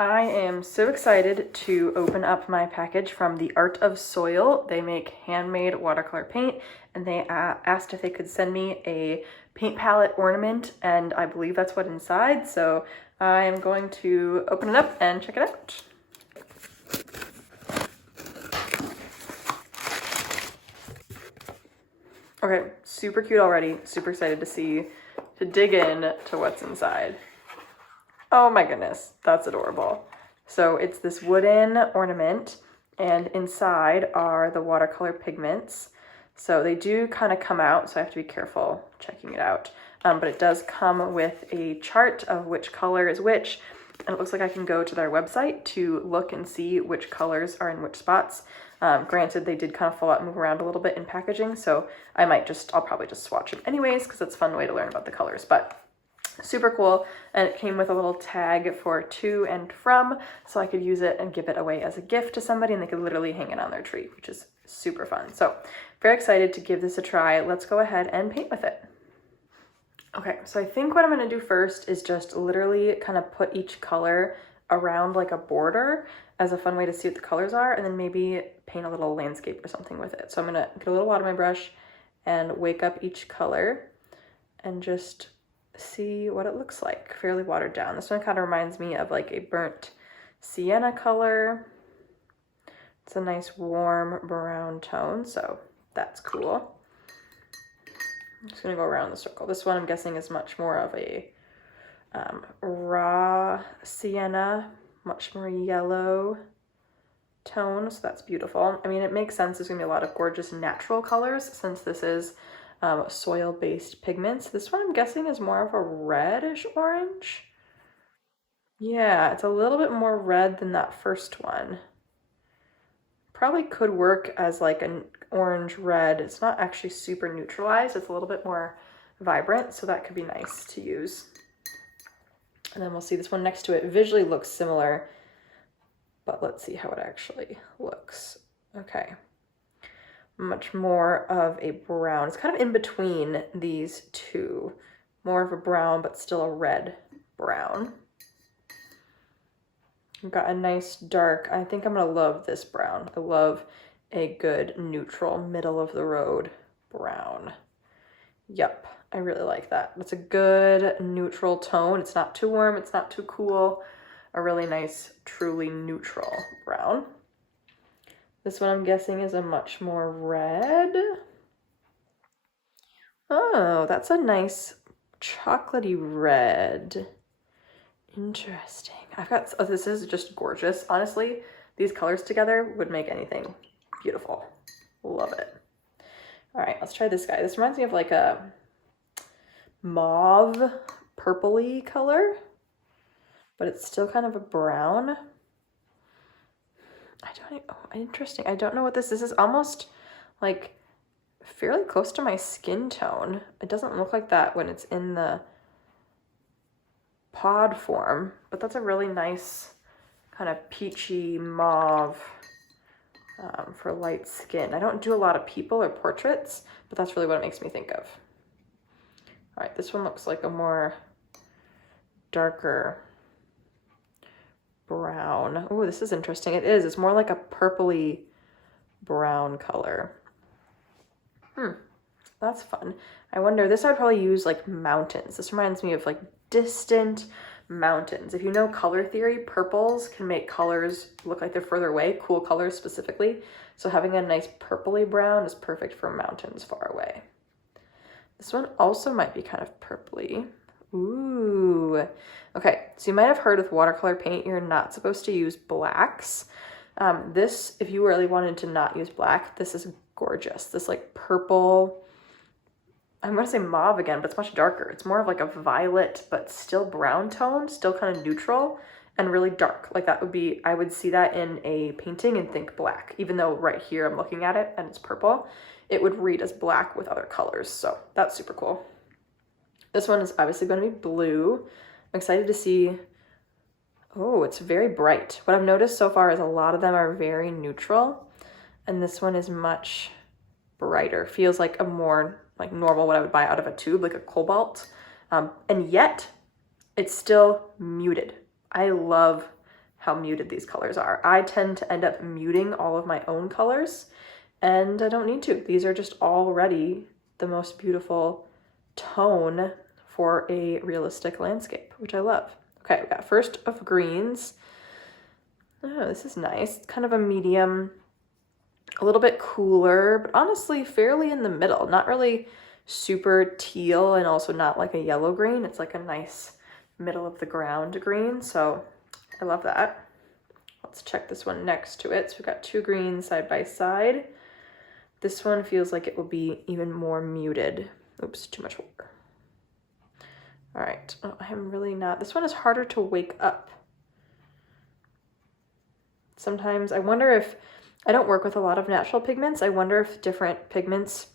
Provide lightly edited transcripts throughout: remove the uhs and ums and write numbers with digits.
I am so excited to open up my package from The Art of Soil. They make handmade watercolor paint, and they asked if they could send me a paint palette ornament, and I believe that's what's inside. So I am going to open it up and check it out. Okay, super cute already. Super excited to dig in to what's inside. Oh my goodness, that's adorable. So it's this wooden ornament, and inside are the watercolor pigments. So they do kind of come out, so I have to be careful checking it out. But it does come with a chart of which color is which, and it looks like I can go to their website to look and see which colors are in which spots. Granted, they did kind of fall out and move around a little bit in packaging, so I'll probably just swatch them anyways, because it's a fun way to learn about the colors. But super cool, and it came with a little tag for to and from, so I could use it and give it away as a gift to somebody, and they could literally hang it on their tree, which is super fun. So very excited to give this a try. Let's go ahead and paint with it. Okay, so I think what I'm going to do first is just literally kind of put each color around like a border as a fun way to see what the colors are, and then maybe paint a little landscape or something with it. So I'm going to get a little water on my brush and wake up each color and just see what it looks like, fairly watered down. This one kind of reminds me of like a burnt sienna color. It's a nice warm brown tone, so that's cool. I'm just gonna go around the circle. This one I'm guessing is much more of a raw sienna, much more yellow tone, so that's beautiful. I mean, it makes sense there's gonna be a lot of gorgeous natural colors since this is soil-based pigments. This one I'm guessing is more of a reddish orange. Yeah, it's a little bit more red than that first one. Probably could work as like an orange red. It's not actually super neutralized. It's a little bit more vibrant, so that could be nice to use. And then we'll see this one next to it. Visually looks similar, but let's see how it actually looks. Okay. Much more of a brown. It's kind of in between these two. More of a brown, but still a red brown. I've got a nice dark, I think I'm gonna love this brown. I love a good neutral, middle of the road brown. Yep, I really like that. It's a good neutral tone. It's not too warm, it's not too cool. A really nice, truly neutral brown. This one I'm guessing is a much more red. Oh, that's a nice chocolatey red. Interesting. Oh, this is just gorgeous. Honestly, these colors together would make anything beautiful. Love it. All right, let's try this guy. This reminds me of like a mauve purpley color, but it's still kind of a brown. Interesting. I don't know what this is. This is almost like fairly close to my skin tone. It doesn't look like that when it's in the pod form, but that's a really nice kind of peachy mauve for light skin. I don't do a lot of people or portraits, but that's really what it makes me think of. All right, this one looks like a more darker brown. Oh, this is interesting. It is. It's more like a purpley brown color. That's fun. I wonder, this I would probably use like mountains. This reminds me of like distant mountains. If you know color theory, purples can make colors look like they're further away, cool colors specifically. So having a nice purpley brown is perfect for mountains far away. This one also might be kind of purpley. Ooh. Okay, so you might have heard with watercolor paint, you're not supposed to use blacks. This, if you really wanted to not use black, this is gorgeous. This like purple, I'm gonna say mauve again, but it's much darker. It's more of like a violet, but still brown tone, still kind of neutral and really dark. Like that would be, I would see that in a painting and think black, even though right here I'm looking at it and it's purple, it would read as black with other colors. So that's super cool. This one is obviously going to be blue. I'm excited to see. Oh, it's very bright. What I've noticed so far is a lot of them are very neutral, and this one is much brighter. Feels like a more like normal, what I would buy out of a tube, like a cobalt. And yet it's still muted. I love how muted these colors are. I tend to end up muting all of my own colors, and I don't need to. These are just already the most beautiful tone for a realistic landscape, which I love. Okay, we got first of greens. Oh, this is nice. It's kind of a medium, a little bit cooler, but honestly fairly in the middle. Not really super teal and also not like a yellow green. It's like a nice middle of the ground green, so I love that. Let's check this one next to it. So we've got two greens side by side. This one feels like it will be even more muted. Oops, too much water. All right, oh, I'm really not, this one is harder to wake up. Sometimes I wonder if, I don't work with a lot of natural pigments. I wonder if different pigments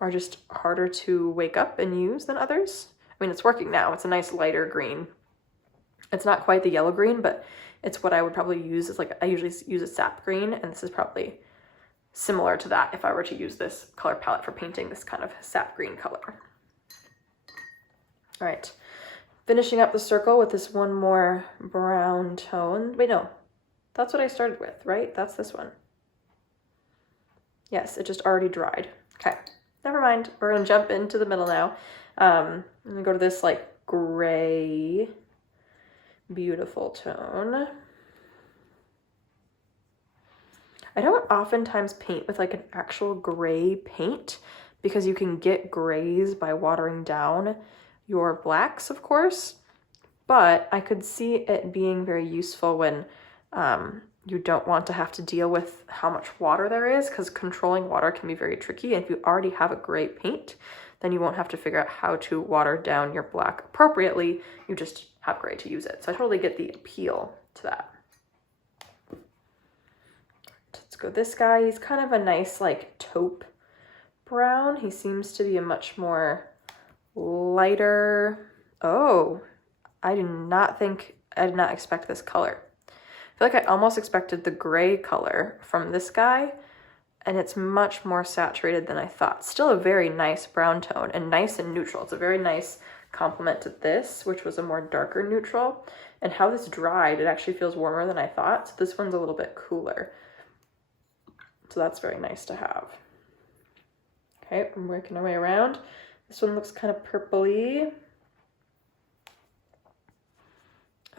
are just harder to wake up and use than others. I mean, it's working now. It's a nice lighter green. It's not quite the yellow green, but it's what I would probably use. It's like, I usually use a sap green, and this is probably similar to that if I were to use this color palette for painting this kind of sap green color. All right, finishing up the circle with this one more brown tone. Wait, no, that's what I started with, right? That's this one. Yes, it just already dried. Okay, never mind. We're gonna jump into the middle now. I'm gonna go to this like gray, beautiful tone. I don't oftentimes paint with like an actual gray paint because you can get grays by watering down your blacks, of course, but I could see it being very useful when you don't want to have to deal with how much water there is, because controlling water can be very tricky. And if you already have a gray paint, then you won't have to figure out how to water down your black appropriately. You just have gray to use it. So I totally get the appeal to that. Let's go this guy. He's kind of a nice like taupe brown. He seems to be a much more lighter. Oh, I did not expect this color. I feel like I almost expected the gray color from this guy, and it's much more saturated than I thought. Still a very nice brown tone and nice and neutral. It's a very nice complement to this, which was a more darker neutral. And how this dried, it actually feels warmer than I thought. So this one's a little bit cooler. So that's very nice to have. Okay, I'm working our way around. This one looks kind of purpley.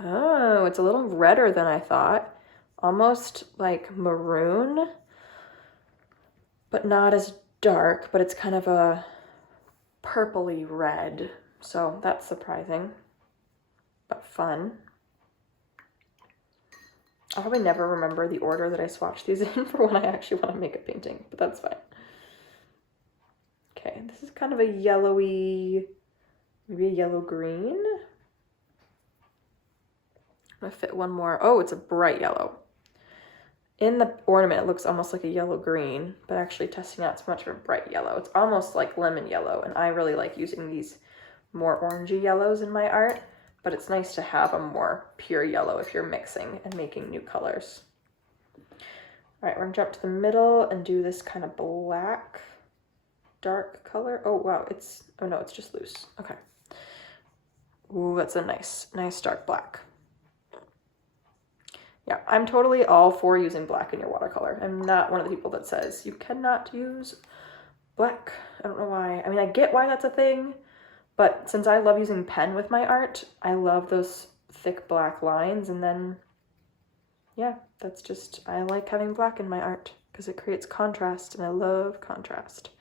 Oh, it's a little redder than I thought. Almost like maroon, but not as dark, but it's kind of a purpley red. So that's surprising, but fun. I'll probably never remember the order that I swatched these in for when I actually want to make a painting, but that's fine. Okay, this is kind of a yellowy, maybe a yellow-green. I'm gonna fit one more. Oh, it's a bright yellow. In the ornament, it looks almost like a yellow-green, but actually testing out, it's much of a bright yellow. It's almost like lemon yellow, and I really like using these more orangey yellows in my art, but it's nice to have a more pure yellow if you're mixing and making new colors. All right, we're gonna jump to the middle and do this kind of black, dark color. Oh, wow, oh no, it's just loose. Okay. Ooh, that's a nice dark black. Yeah, I'm totally all for using black in your watercolor. I'm not one of the people that says you cannot use black. I don't know why. I mean, I get why that's a thing, but since I love using pen with my art, I love those thick black lines. And then, yeah, that's just, I like having black in my art because it creates contrast, and I love contrast.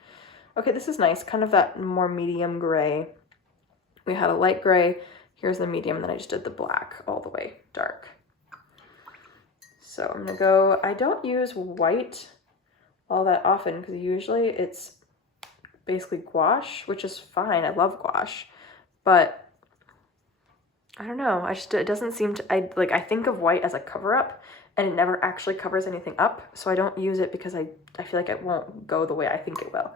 Okay, this is nice, kind of that more medium gray. We had a light gray, here's the medium, and then I just did the black all the way dark. So I'm gonna go, I don't use white all that often because usually it's basically gouache, which is fine. I love gouache, but I don't know. It doesn't seem to, I think of white as a cover up, and it never actually covers anything up. So I don't use it because I feel like it won't go the way I think it will.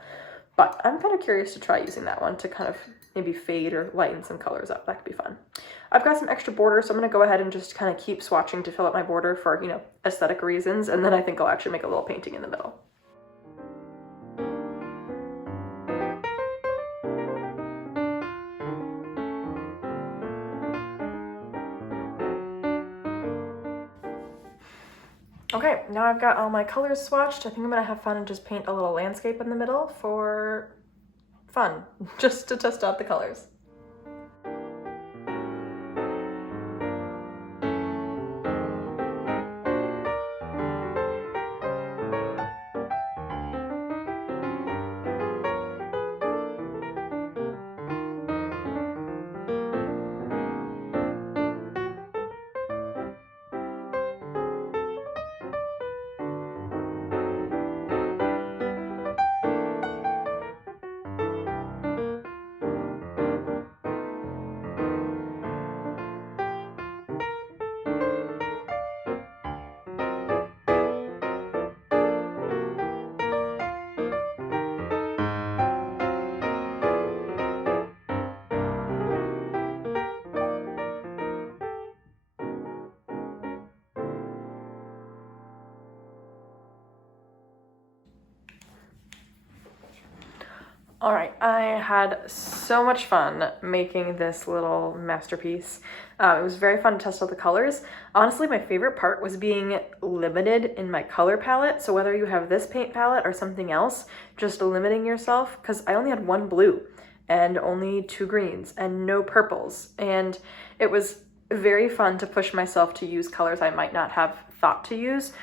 But I'm kind of curious to try using that one to kind of maybe fade or lighten some colors up. That could be fun. I've got some extra border, so I'm gonna go ahead and just kind of keep swatching to fill up my border for, you know, aesthetic reasons. And then I think I'll actually make a little painting in the middle. Okay, now I've got all my colors swatched. I think I'm gonna have fun and just paint a little landscape in the middle for fun, just to test out the colors. All right, I had so much fun making this little masterpiece. It was very fun to test out the colors. Honestly, my favorite part was being limited in my color palette. So whether you have this paint palette or something else, just limiting yourself, because I only had one blue and only 2 greens and no purples. And it was very fun to push myself to use colors I might not have thought to use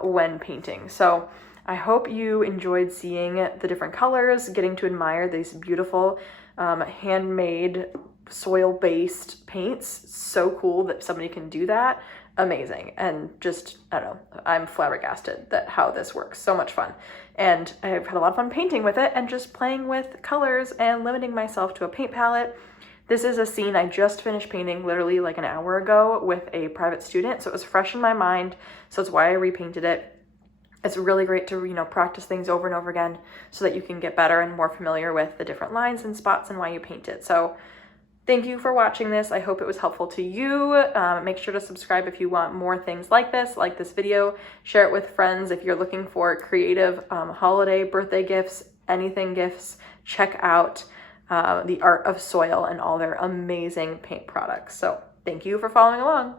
when painting. So I hope you enjoyed seeing the different colors, getting to admire these beautiful handmade soil-based paints. So cool that somebody can do that. Amazing. And just, I don't know, I'm flabbergasted that how this works. So much fun. And I've had a lot of fun painting with it and just playing with colors and limiting myself to a paint palette. This is a scene I just finished painting literally like an hour ago with a private student. So it was fresh in my mind. So that's why I repainted it. It's really great to, practice things over and over again so that you can get better and more familiar with the different lines and spots and why you paint it. So thank you for watching this. I hope it was helpful to you. Make sure to subscribe if you want more things like this video. Share it with friends if you're looking for creative holiday, birthday gifts, anything gifts. Check out The Art of Soil and all their amazing paint products. So thank you for following along.